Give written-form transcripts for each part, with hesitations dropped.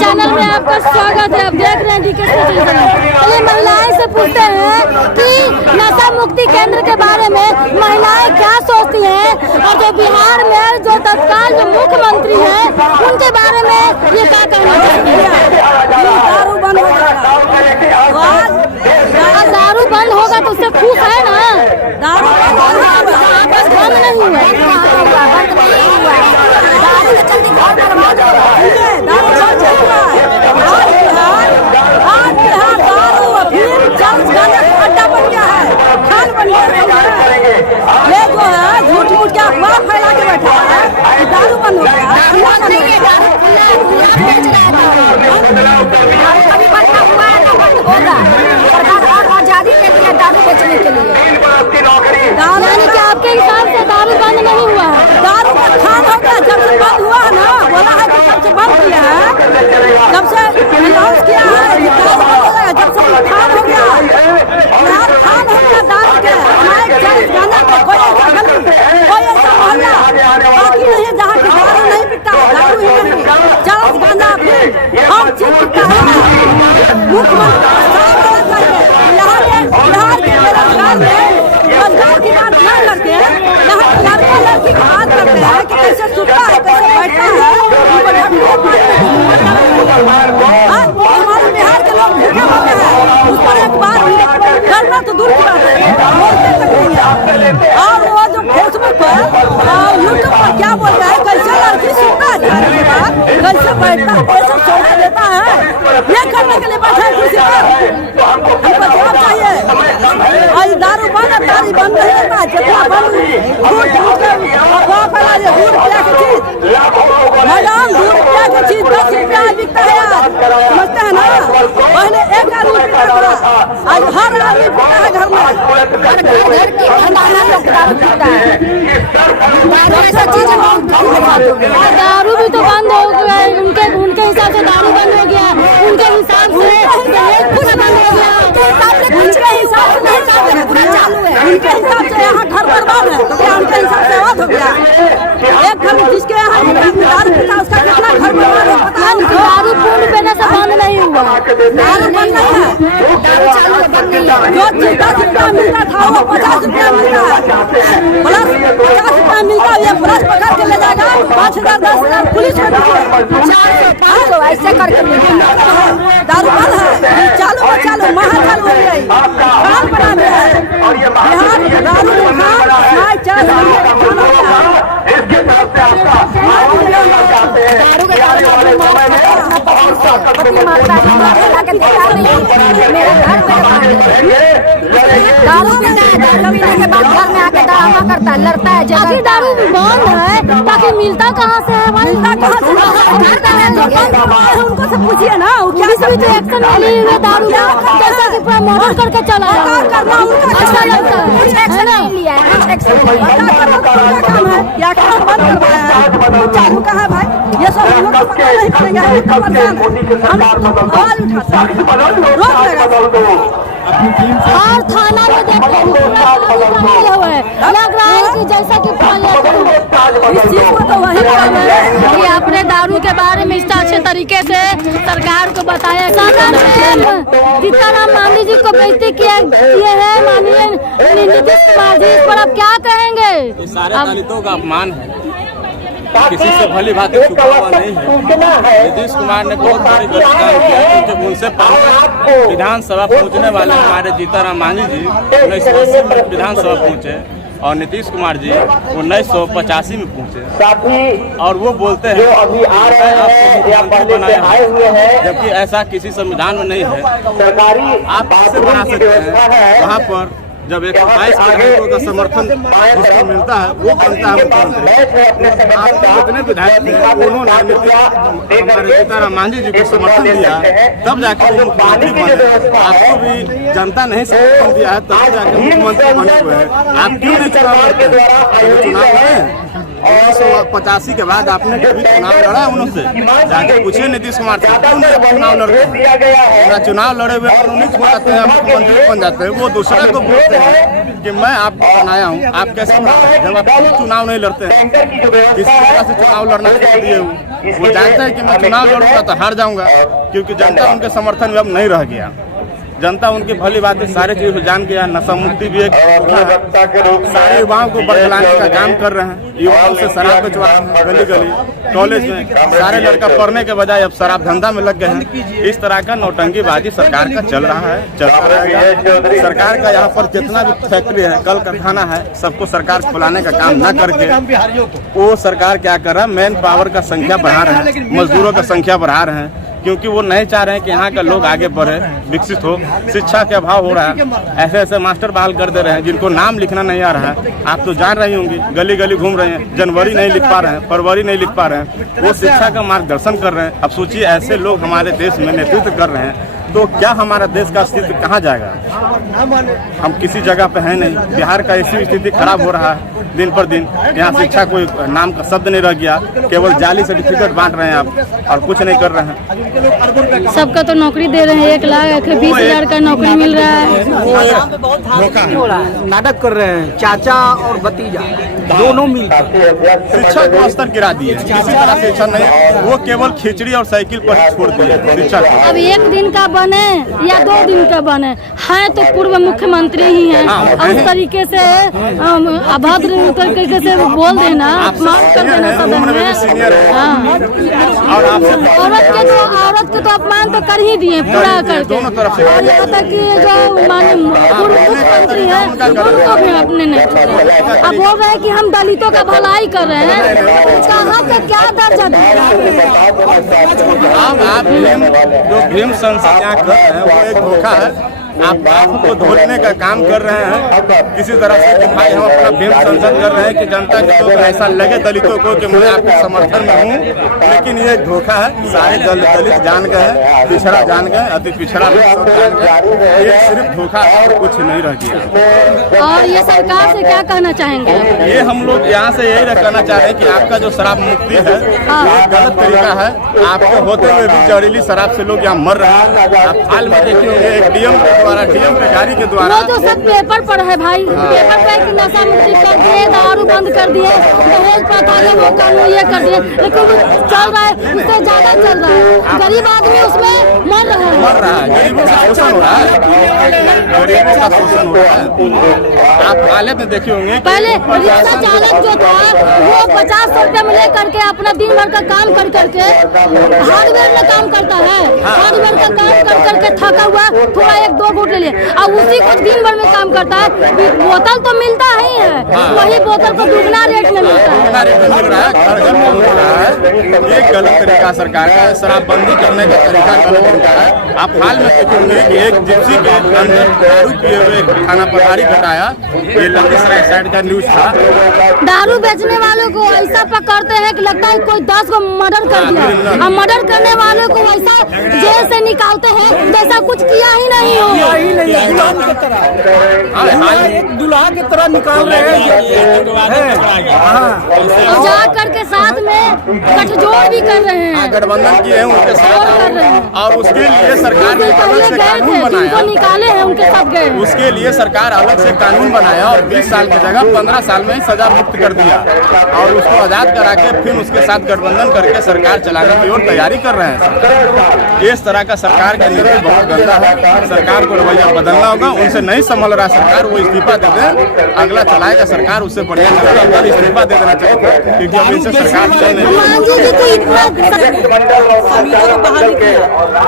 Channel में आपका स्वागत है। आप देख रहे हैं DK सोशल चैनल। चलिए महिलाएं से पूछते हैं कि नशा मुक्ति केंद्र के बारे में महिलाएं क्या सोचती हैं और जो बिहार में जो तत्काल जो मुख्यमंत्री हैं उनके बारे में ये क्या कहना चाहती है। दारू बंद हो जाएगा, दारू बंद होगा तो उससे खुश है ना। दारू बंद नहीं हुआ, दारू जल्दी अड्डा बन गया है, खान बन गया है। ये जो है झूठ मूठ के अफवाह फैला के बैठा है, दारू बंद हो गया। कभी बंद हुआ है ना बंद होगा। सरकार और आजादी देती है दारू बेचने के लिए। यानी कि आपके हिसाब से दारू बंद नहीं हुआ है। दारू का खान हो गया, जब से बंद हुआ है ना, बोला है कि जब से बंद किया है, जब से अनाउंस किया है जब से खान हो गया, खान हो गया दारू के। गाना पे कोई ऐसा गली, कोई ऐसा मोहल्ला बाकी नहीं है जहाँ की दारू नहीं बिकता है। दारू ही नहीं, चरस गांजा फिर हर चीज बिकता है। मुख्यमंत्री बिहार के बेरोजगार में रोजगार की बात न करके यहाँ लड़का लड़की की बात करते हैं कि कैसे सुखता है, कैसे बैठता है। हमारे बिहार के लोग भूखे होते हैं, उस पर एक बार करना तो दूर की बात है, बोलते तक नहीं है। और वो जो फेसबुक पर यूट्यूब पर क्या बोलता है, कैसे लड़की सुखता है खाने के बाद, कैसे बैठता है, कैसे सोने देता है, ये करने के लिए बैठा है कुर्सी पर। हमको जवाब चाहिए। और दारू बंद है, तारी बंद नहीं होता है। जितना बंद अफवाह फैला दे, 2 रुपया की चीज मैडम, 2 रुपया की चीज 10 रुपया बिकता है यार, समझते हैं ना। पहले एक आदमी पीता था, आज हर आदमी पीता है घर में। घर की खाना लोग दारू पीता है, ऐसा चीज दारू भी तो बंद हो गया। उनके हिसाब से दारू बंद हो गया, उनके हिसाब से कुछ बंद हो गया, उनके हिसाब से नहीं पूरा चालू है। उनके हिसाब से यहाँ घर बर्बाद है, तो क्या उनके हिसाब से आवाज हो गया। एक घर में जिसके यहाँ दारू पीता उसका कितना घर बर्बाद है पता है। दारू पूर्ण पीने से बंद नहीं हुआ, दारू बंद नहीं है, दारू चालू है, बंद नहीं है। जो चीज 10 रुपया मिलता था वो 50 रुपया मिलता है, प्लस 50 रुपया मिलता है। ये प्लस पकड़ के ले जाएगा 5,000 10,000 पुलिस में ऐसे करके दारू बंद है, चालू है, चालू महा चालू हो गई, खान बना दिया है बिहार। दारू खान चल दारू पीता है, दारू पीने के बाद घर में आके ड्रामा करता है, लड़ता है। जगह दारू बंद है ताकि मिलता कहाँ से है, मिलता कहाँ से है, उनको से पूछिए ना। पुलिस भी तो एक्शन ली हुई दारू का, जैसा कि पूरा मर्डर करके चला करना उनका अच्छा लगता है। एक्शन नहीं लिया है, कुछ एक्शन नहीं है। काम है क्या काम बंद करवाया है, चालू कहाँ है भाई, ये सब हम लोग को पता नहीं चलेगा। हम आवाज उठाते हैं, रोक लगा और थाना में देखते हुए लग रहा है कि जैसा कि इस चीज को तो वही कि अपने दारू के बारे में इस अच्छे तरीके से सरकार को बताया। सरकार ने सीताराम मांझी जी को बेइज्जती किए हैं, माननीय नीतीश कुमार जी, इस पर आप क्या कहेंगे। सारे दलितों का अपमान है, किसी से भली भांति छुपा हुआ नहीं है। नीतीश कुमार ने बहुत बड़ी गलत काम किया, क्योंकि उनसे पहले विधानसभा पहुंचने वाले हमारे जीताराम मांझी जी 1980 में विधानसभा पहुंचे और नीतीश कुमार जी 1985 में पहुंचे। और वो बोलते हैं मुख्यमंत्री बनाया, जबकि ऐसा किसी संविधान में नहीं है। आप कैसे बना सकते हैं वहाँ पर जब 122 विधायकों का समर्थन जिसको मिलता है वो बनता है मुख्यमंत्री। आपके जितने विधायक थे उन्होंने हमारे सीताराम मांझी जी को समर्थन दिया, तब जाकर वो मुख्यमंत्री बने। आपको भी जनता नहीं समर्थन दिया है, तब जाकर मुख्यमंत्री बने हुए हैं। आप क्यों नहीं चुनाव लड़ते हैं? चुनाव लड़े 1985 के बाद आपने कभी चुनाव लड़ा उनसे? जाके पूछिए नीतीश कुमार से, क्यों नहीं आप चुनाव लड़ते हैं? ना चुनाव लड़े हुए कानूनी हो जाते हैं, मुख्यमंत्री बन जाते हैं। वो दूसरा को बोलते हैं कि मैं आपको बनाया हूँ, आप कैसे बनाए जब आप चुनाव नहीं लड़ते हैं? किस तरह से चुनाव लड़ना छोड़ दिए? वो जानते हैं कि मैं चुनाव लड़ूंगा तो हार जाऊंगा, क्योंकि जनता उनके समर्थन में अब नहीं रह गया। जनता उनकी भली बातें सारी चीज़ जान गया। नशा मुक्ति भी एक सारे युवाओं को बरगलाने का काम कर रहे हैं। युवाओं से शराब बेचवा गली गली कॉलेज में सारे लड़का पढ़ने के बजाय अब शराब धंधा में लग गए हैं। इस तरह का नौटंकीबाजी सरकार का चल रहा है, चलता रहेगा। सरकार का यहाँ पर जितना भी फैक्ट्री है, कल कारखाना है, सबको सरकार खुलाने का काम न करके वो सरकार क्या कर रहा है, मैन पावर का संख्या बढ़ा रहे हैं, मजदूरों का संख्या बढ़ा रहे हैं, क्योंकि वो नहीं चाह रहे हैं कि यहाँ का लोग आगे बढ़े, विकसित हो। शिक्षा के अभाव हो रहा है, ऐसे ऐसे मास्टर बहाल कर दे रहे हैं जिनको नाम लिखना नहीं आ रहा है। आप तो जान रही होंगी, गली गली घूम रहे हैं, जनवरी नहीं लिख पा रहे हैं, फरवरी नहीं लिख पा रहे हैं, वो शिक्षा का मार्गदर्शन कर रहे हैं। अब सोचिए ऐसे लोग हमारे देश में नेतृत्व कर रहे हैं तो क्या हमारा देश का अस्तित्व कहाँ जाएगा? हम किसी जगह पे हैं नहीं। बिहार का ऐसी स्थिति खराब हो रहा है दिन पर दिन। यहाँ शिक्षा कोई नाम का शब्द नहीं रह गया, केवल जाली सर्टिफिकेट बांट रहे हैं आप और कुछ नहीं कर रहे हैं। सबका तो नौकरी दे रहे हैं, 1,20,000 का नौकरी मिल रहा है। नाटक कर रहे हैं, चाचा और भतीजा दोनों मिलकर शिक्षा को स्तर गिरा दिए, किसी तरह से शिक्षा नहीं, वो केवल खिचड़ी और साइकिल पर छोड़ दिए शिक्षा। अब एक दिन का बने या 2 दिन का बने हैं तो पूर्व मुख्यमंत्री ही हैं, और उस तरीके से अभद्र तरीके से बोल देना, अपमान कर देना सदन में। औरत के तो अपमान तो कर ही दिए पूरा करके। और यहाँ तक कि जो माननीय पूर्व मुख्यमंत्री है उनको भी अपने नहीं छुए। अब बोल रहे हैं कि हम दलितों का भलाई कर रहे हैं, कहाँ पे क्या दर्जा जो भीम संसद यहाँ कर रहे हैं वो एक धोखा है। आप बापू को धोने का काम कर रहे हैं किसी तरह से कि भाई हम अपना भीम संसद कर रहे हैं कि जनता को ऐसा लगे दलितों को कि मैं आपके समर्थन में हूँ, लेकिन ये धोखा है। सारे दलित जान गए, पिछड़ा जान गए, अति पिछड़ा लोग जान गए। ये सिर्फ धोखा है, कुछ नहीं रह गया। और ये सरकार से क्या कहना चाहेंगे? ये हम लोग यहाँ से यही कहना चाह रहे हैं कि आपका जो शराब मुक्ति है ये गलत तरीका है। आपके होते हुए भी जहरीली शराब से लोग यहाँ मर रहे हैं। आप हाल में देखिए एक डीएम के गाड़ी के द्वारा वो तो सब पेपर पर है भाई, पेपर पे कि नशा मुक्ति कर दिए, दारू बंद कर दिए, दहेज प्रथा का वो कानून ये कर दिए, लेकिन वो चल रहा है, उससे ज्यादा चल रहा है। गरीब आदमी उसमें मर रहा है, गरीबों का शोषण हो रहा है, गरीबों का शोषण हो रहा है। आप हालत में देखे होंगे पहले रिक्शा चालक जो था वो 50 रुपए में लेकर के अपना दिन भर का काम कर करके हार्डवेयर में काम करता है, हार्डवेयर का काम कर करके थका हुआ थोड़ा 1-2 घूट ले लिया, और उसी को दिन भर में काम करता है। बोतल तो मिलता ही है, वही बोतल को दुगना रेट में मिलता है। ये गलत तरीका सरकार का, शराबबंदी करने का तरीका गलत तरीका है। आप हाल में देखेंगे कि एक जिप्सी के अंदर दारू पिए हुए खाना पधारी घटाया, ये लखीसराय साइड का न्यूज था। दारू बेचने वालों को ऐसा पकड़ते हैं कि लगता है कोई 10 को मर्डर कर दिया, और मर्डर करने वालों को ऐसा जेल से निकालते हैं जैसा कुछ किया ही नहीं हो। दुल्हा की तरह निकाल रहे हैं और जाकर के साथ में गठजोड़ भी कर रहे हैं, गठबंधन किए हैं उनके साथ कर रहे हैं। और उसके लिए सरकार ने अलग से कानून बनाया, निकाले हैं उनके साथ गए। उसके लिए सरकार अलग से कानून बनाया और 20 साल की जगह 15 साल में ही सजा मुक्त कर दिया, और उसको आजाद करा के फिर उसके साथ गठबंधन करके सरकार चलाने की ओर तैयारी कर रहे हैं। इस तरह का सरकार का नीति बहुत गंदा है। सरकार को रवैया बदलना होगा, उनसे नहीं संभल रहा सरकार, वो इस्तीफा दे दे, अगला चलाएगा सरकार उससे बढ़िया चलेगा, इस्तीफा दे देना चाहिए, क्योंकि अब इनसे सरकार चल नहीं रही।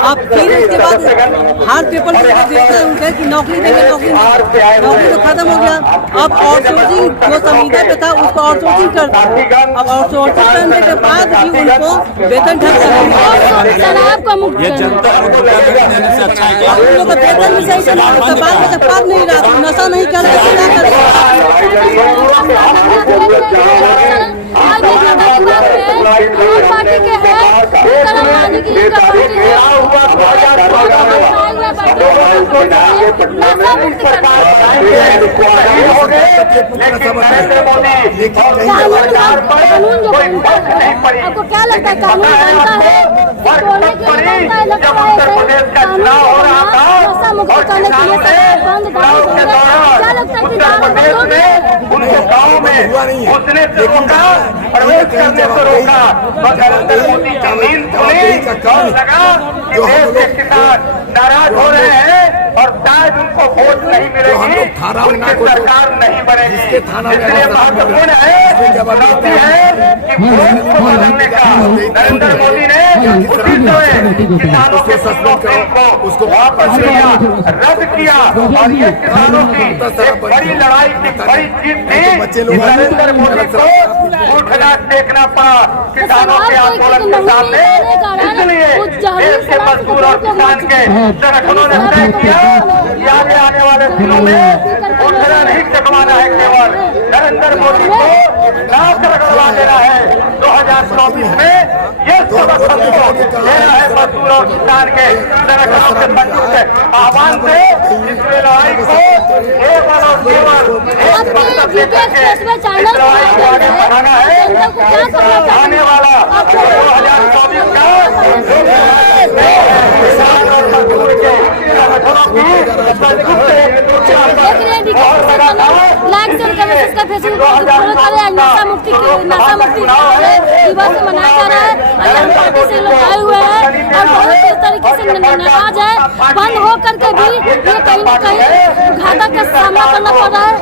आप फिर इसके बाद हर पेपर उनके कि नौकरी देंगे, नौकरी तो खत्म हो गया। अब आउटसोर्सिंग जो संविदा पे था उसको आउटसोर्सिंग कर दिया। अब आउटसोर्सिंग करने के बाद भी उनको वेतन ढंग से शराब का मुक्त वेतन भी सही से बाल में पात नहीं रहा, नशा नहीं कर पार्टी के है नशा मुक्त करना कानून जो बनता है, आपको क्या लगता है कानून बनता है तोड़ने के लिए बनता है? लगता है कानून नशा मुक्त करने के लिए बंद क्या लगता है कि उनको गाँव में घुसने से रोका, प्रवेश करने से रोका, मगर नरेंद्र मोदी की नींद खुली और लगा कि देश के किसान नाराज हो रहे हैं और शायद उनको वोट नहीं मिलेगी, उनकी सरकार नहीं बनेगी। इसलिए महत्वपूर्ण है कि वोट को बदलने का नरेंद्र मोदी ने उसी समय किसानों के सुप्रीम को उसको वापस लिया, रद्द किया और ये किसानों की एक बड़ी लड़ाई की बड़ी जीत थी। नरेंद्र मोदी को उठना देखना पड़ा किसानों के आंदोलन के सामने। इसलिए देश के मजदूर और किसान के संगठनों ने तय किया कि आने वाले दिनों में उठना नहीं चकवाना है, केवल नरेंद्र मोदी को नाक रगड़वा देना है। 2024 में ये सबक हमको लेना है मजदूर और किसान के संगठनों के संयुक्त से आह्वान से इस लड़ाई को केवल और केवल एक मकसद लेकर के इस लड़ाई को आगे बढ़ाना है। आने वाला 2024 का किसान और मजदूर के संगठनों की लाइक शेयर करें, सब्सक्राइब फेसबुक फॉलो करें। नशा मुक्ति दिवस मनाया जा रहा है, अन्य पार्टी से लोग आए हुए हैं और बहुत इस तरीके से नाराज है। बंद हो करके भी ये कहीं न कहीं घाटा का सामना करना पड़ रहा है।